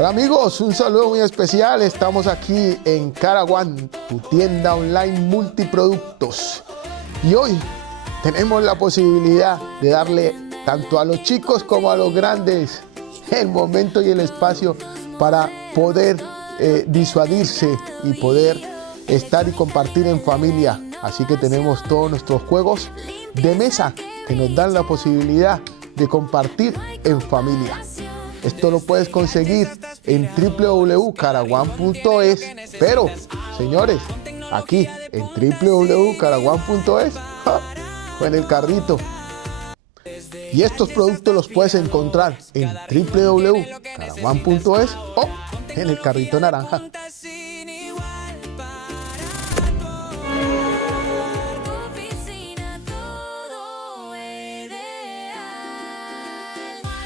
Hola amigos, un saludo muy especial. Estamos aquí en KARAWAN, tu tienda online multiproductos. Y hoy tenemos la posibilidad de darle tanto a los chicos como a los grandes el momento y el espacio para poder disuadirse y poder estar y compartir en familia. Así que tenemos todos nuestros juegos de mesa que nos dan la posibilidad de compartir en familia. Esto lo puedes conseguir en www.karawan.es, pero señores, aquí en www.karawan.es o en el carrito. Y estos productos los puedes encontrar en www.karawan.es o en el carrito naranja.